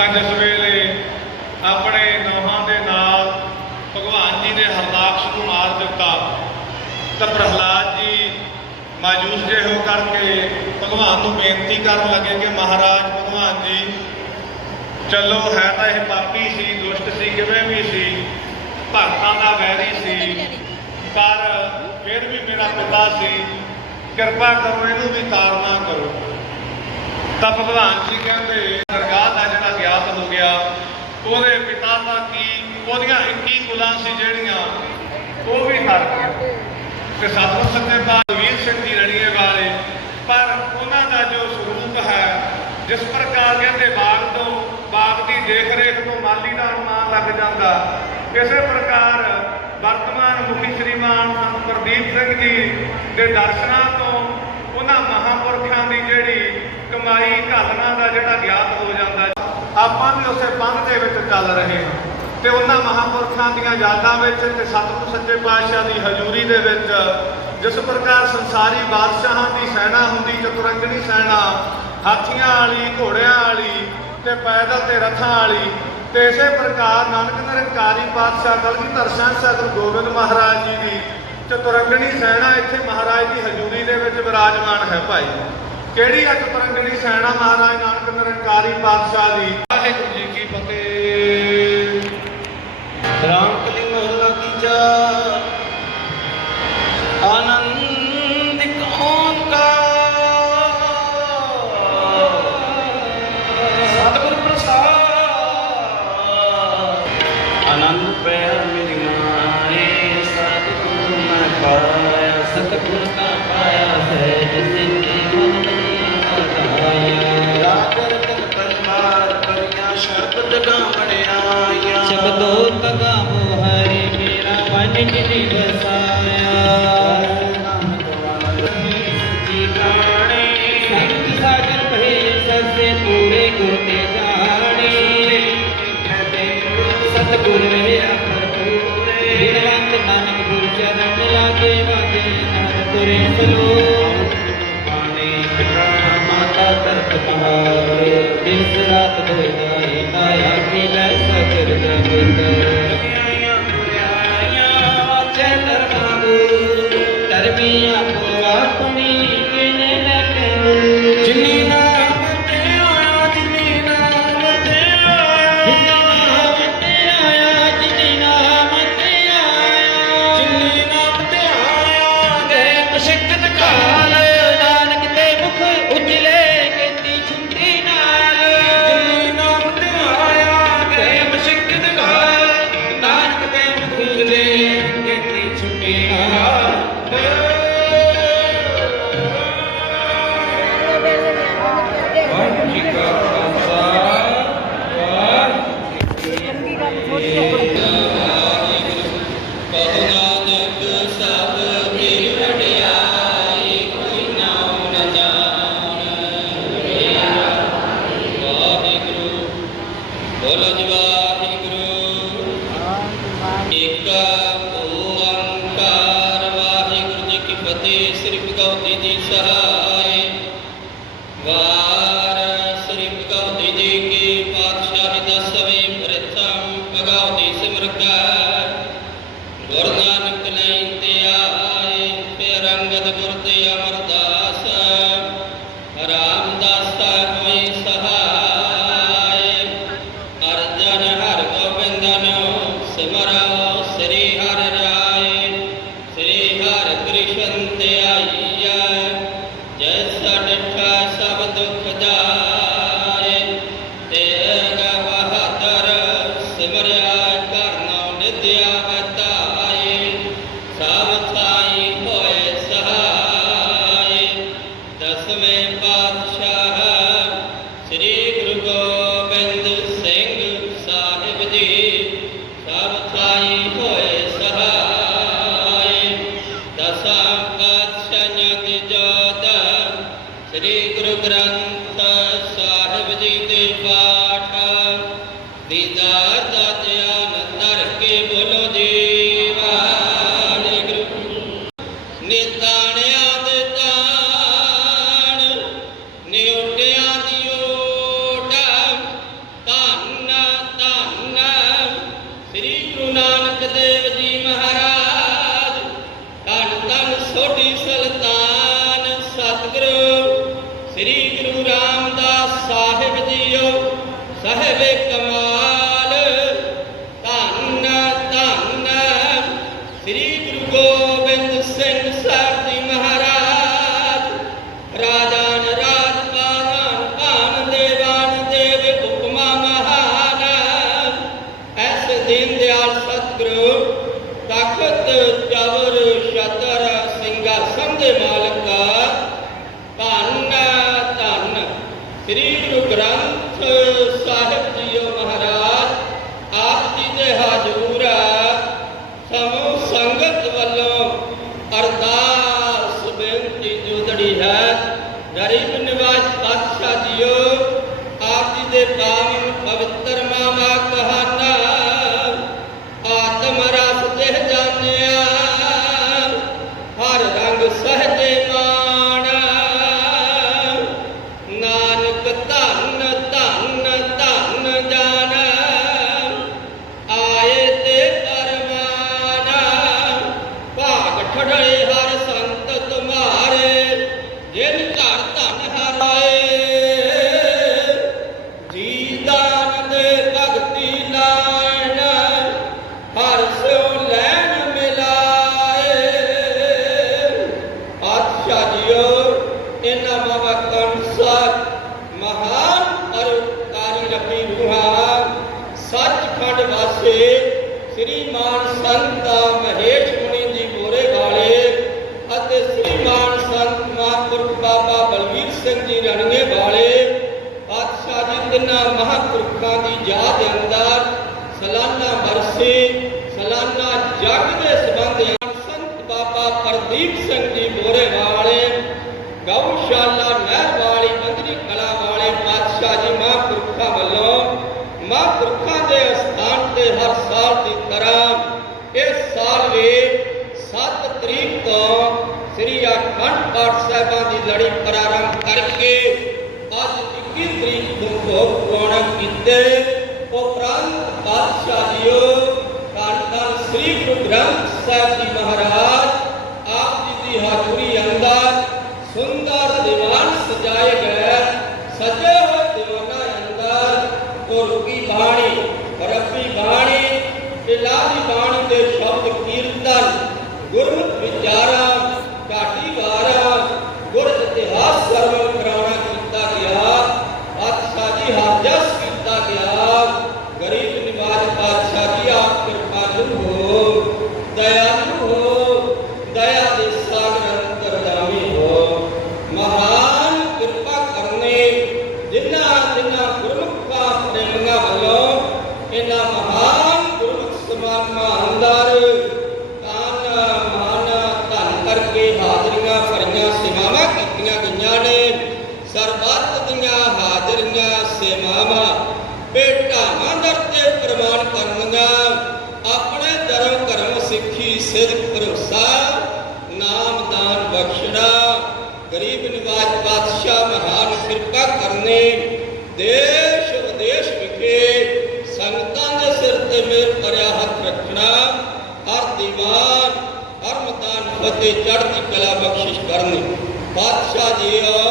ਤਾਂ ਜਿਸ ਵੇਲੇ ਆਪਣੇ ਨੋਹਾਂ ਦੇ ਨਾਲ ਭਗਵਾਨ ਜੀ ਨੇ ਹਰਦਾਕਸ਼ ਨੂੰ ਮਾਰ ਦਿੱਤਾ। ਤਾਂ ਪ੍ਰਹਲਾਦ ਜੀ ਮਾਜੂਸ ਜਿਹੇ ਹੋ ਕਰਕੇ ਭਗਵਾਨ ਨੂੰ ਬੇਨਤੀ ਕਰਨ ਲੱਗੇ ਕਿ ਮਹਾਰਾਜ, ਭਗਵਾਨ ਜੀ, ਚਲੋ, ਹੈ ਤਾਂ ਇਹ ਪਾਪੀ ਸੀ, ਦੁਸ਼ਟ ਸੀ, ਕਿਵੇਂ ਵੀ ਸੀ, ਭਗਤਾਂ ਦਾ ਵੈਰੀ ਸੀ, ਪਰ ਫਿਰ ਵੀ ਮੇਰਾ ਪਿਤਾ ਸੀ, ਕਿਰਪਾ ਕਰੋ, ਇਹਨੂੰ ਵੀ ਤਾਰਨਾ ਕਰੋ। ਤਾਂ ਭਗਵਾਨ ਜੀ ਕਹਿੰਦੇ ਦਰਗਾਹ ਦਾ ਜਿਹੜਾ ਹੋ ਗਿਆ। ਉਹਦੇ ਪਿਤਾ ਦਾ ਕੀ ਉਹਦੀਆਂ 21 ਕੁਲਾਂ ਸੀ ਜਿਹੜੀਆਂ, ਉਹ ਵੀ ਹਰ ਗਈਆਂ। ਤੇ ਸਤਿਗੁਰ ਸੱਚੇ ਪਾਤਸ਼ਾਹ ਵੀਰ ਸਿੰਘ ਜੀ ਰਣੀਏ ਵਾਲੇ। ਪਰ ਉਹਨਾਂ ਦਾ ਜੋ ਸਰੂਪ ਹੈ, ਜਿਸ ਪ੍ਰਕਾਰ ਕਹਿੰਦੇ ਬਾਗ ਤੋਂ ਬਾਗ ਦੀ ਦੇਖ ਰੇਖ ਤੋਂ ਮਾਲੀ ਦਾ ਅਨੁਮਾਨ ਲੱਗ ਜਾਂਦਾ ਕਿਸੇ ਪ੍ਰਕਾਰ ਵਰਤਮਾਨ ਮੁਖੀ ਸ਼੍ਰੀਮਾਨ ਸੰਤ ਪ੍ਰਦੀਪ ਸਿੰਘ ਜੀ ਦੇ ਦਰਸ਼ਨਾਂ ਤੋਂ ਉਹਨਾਂ ਮਹਾਪੁਰਖਾਂ ਦੀ ਜਿਹੜੀ ਕਮਾਈ ਘਾਲਣਾ ਦਾ ਜਿਹੜਾ ਗਿਆਤ ਹੋ ਜਾਂਦਾ ਆਪਾਂ ਵੀ ਉਸੇ ਪੰਧ ਦੇ ਵਿੱਚ ਚੱਲ ਰਹੇ ਹਾਂ ਤੇ ਉਹਨਾਂ ਮਹਾਪੁਰਖਾਂ ਦੀਆਂ ਯਾਦਾਂ ਵਿੱਚ ਤੇ ਸਤਿਗੁਰੂ ਸੱਚੇ ਪਾਤਸ਼ਾਹ ਦੀ ਹਜ਼ੂਰੀ ਦੇ ਵਿੱਚ ਜਿਸ ਪ੍ਰਕਾਰ ਸੰਸਾਰੀ ਬਾਦਸ਼ਾਹਾਂ ਦੀ ਸੈਨਾ ਹੁੰਦੀ, ਚਤੁਰੰਗਣੀ ਸੈਨਾ, ਹਾਥੀਆਂ ਵਾਲੀ, ਘੋੜਿਆਂ ਵਾਲੀ ਤੇ ਪੈਦਲ ਤੇ ਰਥਾਂ ਵਾਲੀ ਤੇ ਇਸੇ ਪ੍ਰਕਾਰ ਨਾਨਕ ਨਿਰੰਕਾਰੀ ਪਾਤਸ਼ਾਹ ਕਲਗੀਧਰ ਸਾਹਿਬ ਸਤਿਗੁਰੂ ਗੋਬਿੰਦ ਮਹਾਰਾਜ ਜੀ ਦੀ ਚਤੁਰੰਗਣੀ ਸੈਨਾ ਇੱਥੇ ਮਹਾਰਾਜ ਦੀ ਹਜ਼ੂਰੀ ਦੇ ਵਿੱਚ ਵਿਰਾਜਮਾਨ ਹੈ ਭਾਈ। ਕਿਹੜੀ ਆ ਚਤੁਰੰਗਣੀ ਸੈਨਾ ਮਹਾਰਾਜ ਨਾਨਕ ਨਿਰੰਕਾਰੀ ਪਾਤਸ਼ਾਹ ਦੀ? ਵਾਹਿਗੁਰੂ ਜੀ ਕੀ ਫਤਿਹ। ਰਾਮ ਨਾਨਕ ਗੁਰ ਚਰਨ ਲਾਗੇ ਵਾਗੇ ਨਾਮ ਤੁਰੇ ਸਲੋਕ ਬਾਣੇ ਪਿਤਾ ਮਾਤਾ ਤਰਤ ਤੁਹਾਰੇ ਦਿਸ ਰਾਤ ਹੋਏ ਨਾਏ ਮਾਇਆ ਬੋਲੋ ਜੀ ਦਸਵੇਂ ਪਾਤਸ਼ਾਹ ਸ੍ਰੀ ਗੁਰੂ ਗੋਬਿੰਦ ਸਿੰਘ ਸਾਹਿਬ ਜੀ। ਸਭ ਥਾਈ ਹੋਏ ਸਹਾਏ ਦਸਾਂ ਪਾਤਸ਼ਾਹਾਂ ਦੀ ਜੋਤ। ਸ੍ਰੀ ਗੁਰੂ ਗ੍ਰੰਥ ਸਾਹਿਬ ਜੀ ਦੇ ਪਾਠ। ਦੀਦਾਰ ਦਾ ਧਿਆਨ ਧਰ ਕੇ ਬੋਲੋ ਜੀ ਵਾਹਿਗੁਰੂ ਨਿਤਾਣਿਆਂ ਦੇ ਤਾਣ ਸੰਤ ਮਹੇਸ਼ ਮੁਨੀ ਜੀ ਬੋਰੇ ਵਾਲੇ ਅਤੇ ਸ੍ਰੀ ਸੰਤ ਮਹਾਂਪੁਰਖ ਬਾਬਾ ਬਲਵੀਰ ਸਿੰਘ ਜੀ ਰਣਗੇ ਵਾਲੇ ਪਾਤਸ਼ਾਹ ਜੀ ਤਿੰਨਾਂ ਮਹਾਂਪੁਰਖਾਂ ਦੀ ਯਾਦ ਅੰਦਰ ਸਲਾਨਾ ਬਰਸੇ, ਸਲਾਨਾ ਜਗ ਦੇ ਸੰਬੰਧ ਸੰਤ ਬਾਬਾ ਪ੍ਰਦੀਪ ਸਿੰਘ ਜੀ ਬੋਰੇ ਵਾਲੇ, ਗਊਸ਼ਾਲਾ ਨਹਿਰ ਵਾਲੀ ਅੰਦਰੀ ਕਲਾ ਵਾਲੇ ਪਾਤਸ਼ਾਹ ਜੀ ਮਹਾਂਪੁਰਖਾਂ ਵੱਲੋਂ ਮਹਾਂਪੁਰਖਾਂ ਦੇ ਸਥਾਨ ਤੇ ਹਰ ਸਾਲ ਦੀ ਤਰ੍ਹਾਂ ਅਖੰਡ ਸਾਹਿਬਾਂ ਦੀ ਲੜੀ ਪ੍ਰਾਰੰਭ ਕਰਕੇ ਅੱਜ 21 ਤਰੀਕ ਨੂੰ ਭੋਗ ਪਾਉਣ ਕੀਤੇ। ਉਪਰੰਤ ਪਾਤਸ਼ਾਹ ਜੀਓ, ਧੰਨ ਸ੍ਰੀ ਗੁਰੂ ਗ੍ਰੰਥ ਸਾਹਿਬ ਜੀ ਮਹਾਰਾਜ, ਆਪ ਜੀ ਦੀ ਹਾਜ਼ਰੀ ਅੰਦਰ ਸੁੰਦਰ ਦੀਵਾਨ ਸਜਾਏ ਗਏ, ਸਜੇ ਹੋਏ ਦੀਵਾਨਾਂ ਅੰਦਰ ਗੁਰੂ ਬਾਣੀ, ਰੱਬੀ ਬਾਣੀ ਇਲਾਹੀ ਬਾਣੀ ਦੇ ਸ਼ਬਦ ਕੀਰਤਨ, ਗੁਰਮੁਖ ਵਿਚਾਰਾਂ ਢਾਡੀ ਵਾਰਾਂ ਗੁਰ ਇਤਿਹਾਸ ਸਰਵਣ ਕਰਾਉਣਾ ਕੀਤਾ ਗਿਆ ਪਾਤਸ਼ਾਹ ਜੀ ਹਾਜਸ ਕੀਤਾ ਗਿਆ ਗਰੀਬ ਨਿਵਾਜ ਪਾਤਸ਼ਾਹ ਜੀ ਆਪ ਕਿਰਪਾਲੂ ਹੋ ਦਇਆਲੂ ਹੋ ਦਇਆ ਦੇ ਸਾਗਰ ਅੰਤਰਜਾਮੀ ਹੋ ਮਹਾਨ ਕਿਰਪਾ ਕਰਨੇ ਜਿਨ੍ਹਾਂ ਜਿਨ੍ਹਾਂ ਗੁਰਮੁਖਾਂ ਪ੍ਰੇਮੀਆਂ ਵੱਲੋਂ ਇਹਨਾਂ ਮਹਾਨ ਗੁਰਮੁਖ ਸਮਾਗਮਾਂ ਅੰਦਰ ਤਾਨ ਮਾਨ ਧੰਨ ਕਰਕੇ ਹਾਜ਼ਰੀਆਂ ਭਰੀਆਂ ਸੇਵਾਵਾਂ ਕੀਤੀਆਂ ਗਈਆਂ ਨੇ ਸਰਬੱਤ ਦੀਆਂ ਹਾਜ਼ਰੀਆਂ ਸੇਵਾਵਾਂ ਭੇਟਾਵਾਂ ਦਰ ਤੇ ਪ੍ਰਮਾਣ ਕਰਨੀਆਂ ਆਪਣੇ ਧਰਮ ਕਰਮ ਸਿੱਖੀ ਸਿਦਕ ਭਰੋਸਾ ਨਾਮ ਦਾਨ ਬਖਸ਼ਣਾ ਗਰੀਬ ਨਿਵਾਜ ਪਾਤਸ਼ਾਹ ਮਹਾਨ ਕਿਰਪਾ ਕਰਨੇ ਦੇਸ਼ ਵਿਦੇਸ਼ ਵਿਖੇ ਸੰਗਤਾਂ ਦੇ ਸਿਰ ਤੇ ਮੇਰ ਕਰਿਆ ਹੱਥ ਰੱਖਣਾ ਹਰ ਦੀਵਾਨ ਹਰ ਮਕਾਨ ਫਤਿਹ ਚੜ੍ਹਦੀ ਕਲਾ ਬਖਸ਼ਿਸ਼ ਕਰਨੀ ਪਾਤਸ਼ਾਹ ਜੀਓ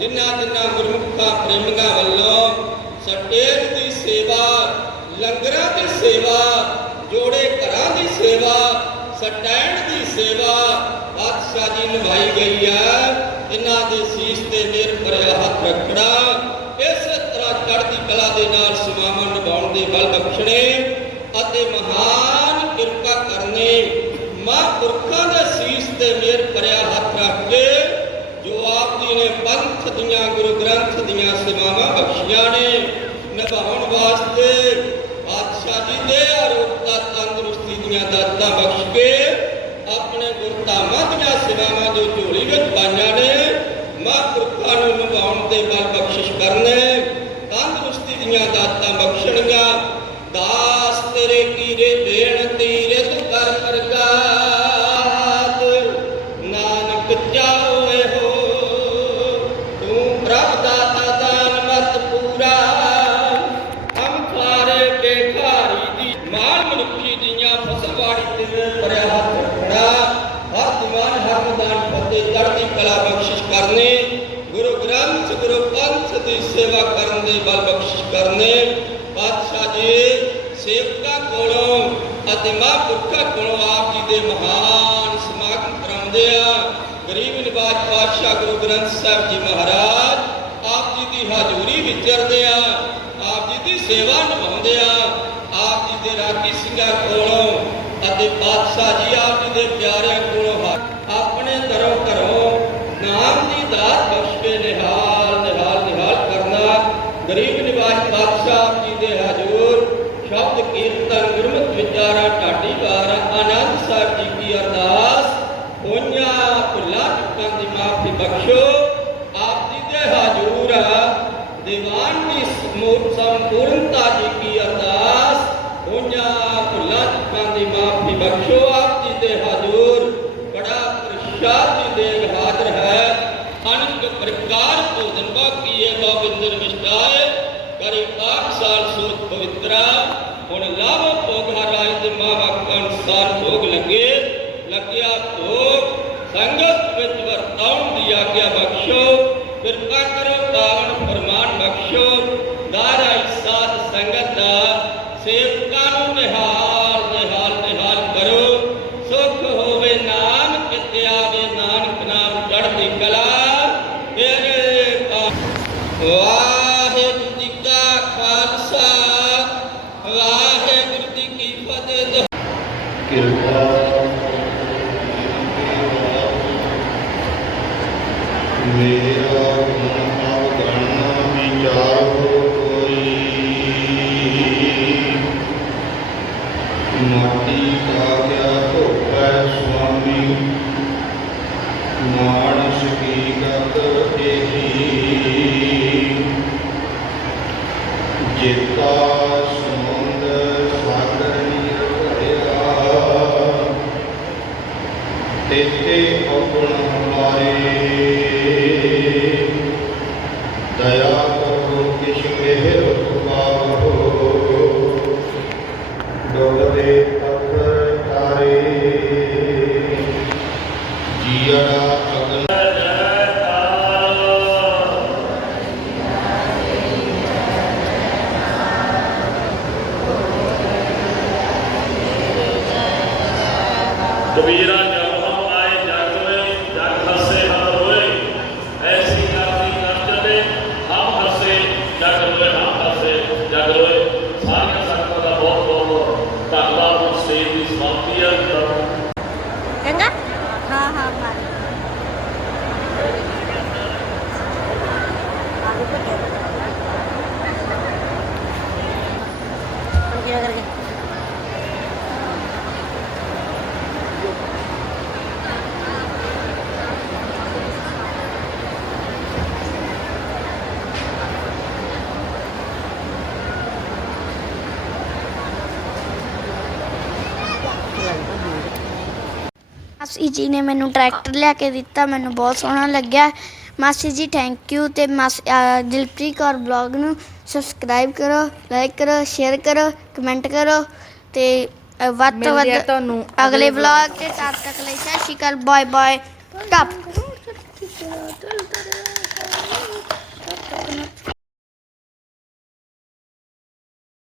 ਜਿਨ੍ਹਾਂ ਜਿਨ੍ਹਾਂ ਗੁਰਮੁਖਾਂ ਪ੍ਰੇਮੀਆਂ ਵੱਲੋਂ ਸਟੇਜ ਦੀ ਸੇਵਾ ਲੰਗਰਾਂ ਦੀ ਸੇਵਾ ਜੋੜੇ ਘਰਾਂ ਦੀ ਸੇਵਾ ਸਟੈਂਡ ਦੀ ਸੇਵਾ ਬਾਦਸ਼ਾਹ ਜੀ ਨਿਭਾਈ ਗਈ ਹੈ। ਇਹਨਾਂ ਦੇ ਸੀਸ ਤੇ ਮੇਰ ਕਰਿਆ ਹੱਥ ਰੱਖਣਾ। ਇਸੇ ਤਰ੍ਹਾਂ ਚੜ੍ਹਦੀ ਕਲਾ ਦੇ ਨਾਲ ਸੇਵਾਵਾਂ ਨਿਭਾਉਣ ਦੇ ਬਲ ਬਖਸ਼ਣੇ ਅਤੇ ਮਹਾਨ ਕਿਰਪਾ ਕਰਨੇ। ਮਹਾਂਪੁਰਖਾਂ ਦੇ ਸੀਸ ਤੇ ਮੇਰ ਕਰਿਆ ਹੱਥ ਰੱਖ ਕੇ ਜੋ ਆਪ ਜੀ ਨੇ ਪੰਥ ਦੀਆਂ, ਗੁਰੂ ਗ੍ਰੰਥ ਦੀਆਂ ਸੇਵਾਵਾਂ ਬਖਸ਼ੀਆਂ ਨੇ, ਨਿਭਾਉਣ ਵਾਸਤੇ ਪਾਤਸ਼ਾਹ ਜੀ ਦੇ ਅਰੋਗਤਾ ਤੰਦਰੁਸਤ ਦੀਆਂ ਦਾਤਾਂ ਬਖਸ਼ ਕੇ ਆਪਣੇ ਗੁਰਧਾਮਾਂ ਦੀਆਂ ਸੇਵਾਵਾਂ ਜੋ ਝੋਲੀ ਵਿੱਚ ਪਾਈਆਂ ਨੇ, ਮਹਾਂਪੁਰਖਾਂ ਦੇ ਬਲ ਬਖਸ਼ਿਸ਼ ਕਰਨੇ, ਤੰਦਰੁਸਤੀ ਦੀਆਂ ਦਾਤਾਂ ਬਖਸ਼ਣੀਆਂ, ਦਾਸ ਤੇਰੇ ਕੀਰੇ ਦੇਣ ਸੇਵਾ ਬਲ ਬਖਸ਼ਿਸ਼ ਕਰਨੇ ਪਾਤਸ਼ਾਹ ਜੀ, ਸੇਵਕਾਂ ਕੋਲੋਂ ਅਤੇ ਮਹਾਂਪੁਰਖਾਂ ਕੋਲੋਂ ਆਪ ਜੀ ਦੇ ਮਹਾਨ ਸਮਾਗਮ ਕਰਾਉਂਦੇ ਆ। ਗਰੀਬ ਨਿਵਾਜ ਪਾਤਸ਼ਾਹ ਗੁਰੂ ਗ੍ਰੰਥ ਸਾਹਿਬ ਜੀ ਮਹਾਰਾਜ ਆਪ ਜੀ ਦੀ ਹਾਜ਼ੂਰੀ ਵਿਚਰਦੇ ਆ, ਆਪ ਜੀ ਦੀ ਸੇਵਾ ਨਿਭਾਉਂਦੇ ਆ, ਆਪ ਜੀ ਦੇ ਰਾਗੀ ਸਿੰਘਾਂ ਕੋਲੋਂ ਅਤੇ ਪਾਤਸ਼ਾਹ ਜੀ ਆਪ ਜੀ ਦੇ ਪਿਆਰਿਆਂ ਕੋਲੋਂ ਆਪਣੇ ਦਰੋਂ ਘਰੋਂ ਨਾਮ ਦੀ ਦਾਤ ਬਖਸ਼ ਕੇ ਨਿਹਾਲ ਨਿਹਾਲ ਨਿਹਾਲ ਕਰਨਾ ਗਰੀਬ ਨਿਵਾਜ ਪਾਤਸ਼ਾਹ ਆਪ ਜੀ ਦੇ ਹਜ਼ੂਰ ਸ਼ਬਦ ਕੀਰਤਨ ਗੁਰਮਤਿ ਵਿਚਾਰਾਂ ਢਾਡੀ ਵਾਰ ਆਨੰਦ ਸਾਹਿਬ ਜੀ ਕੀ ਅਰਦਾਸ ਹੋਈਆਂ ਭੁੱਲਾਂ ਚੁੱਕਾਂ ਦੀ ਮਾਫੀ ਬਖਸ਼ੋ ਆਪ ਜੀ ਦੇ ਹਜ਼ੂਰ ਦੀਵਾਨ ਦੀ ਸਮੂਹ ਸੰਪੂਰਨਤਾ ਜੀ ਕੀ ਅਰਦਾਸ ਹੋਈਆਂ ਭੁੱਲਾਂ ਚੁੱਕਾਂ ਦੀ ਮਾਫੀ ਬਖਸ਼ੋ ਆਪ ਜੀ ਦੇ ਹਜ਼ੂਰ ਬੜਾ ਪ੍ਰਸ਼ਾਦ ਦੀ ਦੇਗ ਹਾਜ਼ਰ ਹੈ ਅਨੰਦ ਪ੍ਰਕਾਰ ਭੋਜਨ ਬਾਕੀਏ ਗੋਬਿੰਦਰ ਵਿਸ਼ਟਾਏ ਕਰੇ ਪਾਕ ਸਾਲ ਸੂਤ ਪਵਿੱਤਰਾ ਹੁਣ ਲਾਭ ਭੋਗਾ ਰਾਜ ਦੇ ਮਾਵਾ ਅਨਸਾਰ ਭੋਗ ਲੱਗੇ, ਲੱਗਿਆ ਭੋਗ। ਸੰਗਤ ਵਿੱਚ ਵਰਤਾਉਣ ਦੀ ਆਗਿਆ ਬਖਸ਼ੋ, ਕਿਰਪਾ ਕਰੋ ਤਾਰਨ ਫਰਮਾਨ ਬਖਸ਼ੋ। ਦਾਰਾ ਸਾਧ ਸੰਗਤ ਦਾ ਸੇਵਕਾਂ ਨੂੰ ਨਿਹਾਲ ਮਾਸੀ ਜੀ ਨੇ ਮੈਨੂੰ ਟਰੈਕਟਰ ਲਿਆ ਕੇ ਦਿੱਤਾ ਮੈਨੂੰ ਬਹੁਤ ਸੋਹਣਾ ਲੱਗਿਆ ਮਾਸੀ ਜੀ ਥੈਂਕ ਯੂ ਤੇ ਮਾਸ ਅਹ ਦਿਲਪ੍ਰੀਤ ਕੌਰ ਬਲੌਗ ਨੂੰ ਸਬਸਕ੍ਰਾਈਬ ਕਰੋ ਲਾਈਕ ਕਰੋ ਸ਼ੇਅਰ ਕਰੋ ਕਮੈਂਟ ਕਰੋ ਤੇ ਅਹ ਵੱਧ ਤੋਂ ਮਿਲਦੇ ਆ ਵੱਧ ਤੁਹਾਨੂੰ ਅਗਲੇ ਅਗਲੇ ਬਲੌਗ ਤੇ ਤਦ ਤੱਕ ਲਈ ਸਤਿ ਸ਼੍ਰੀ ਅਕਾਲ ਬਾਏ ਬਾਏ ਟਪ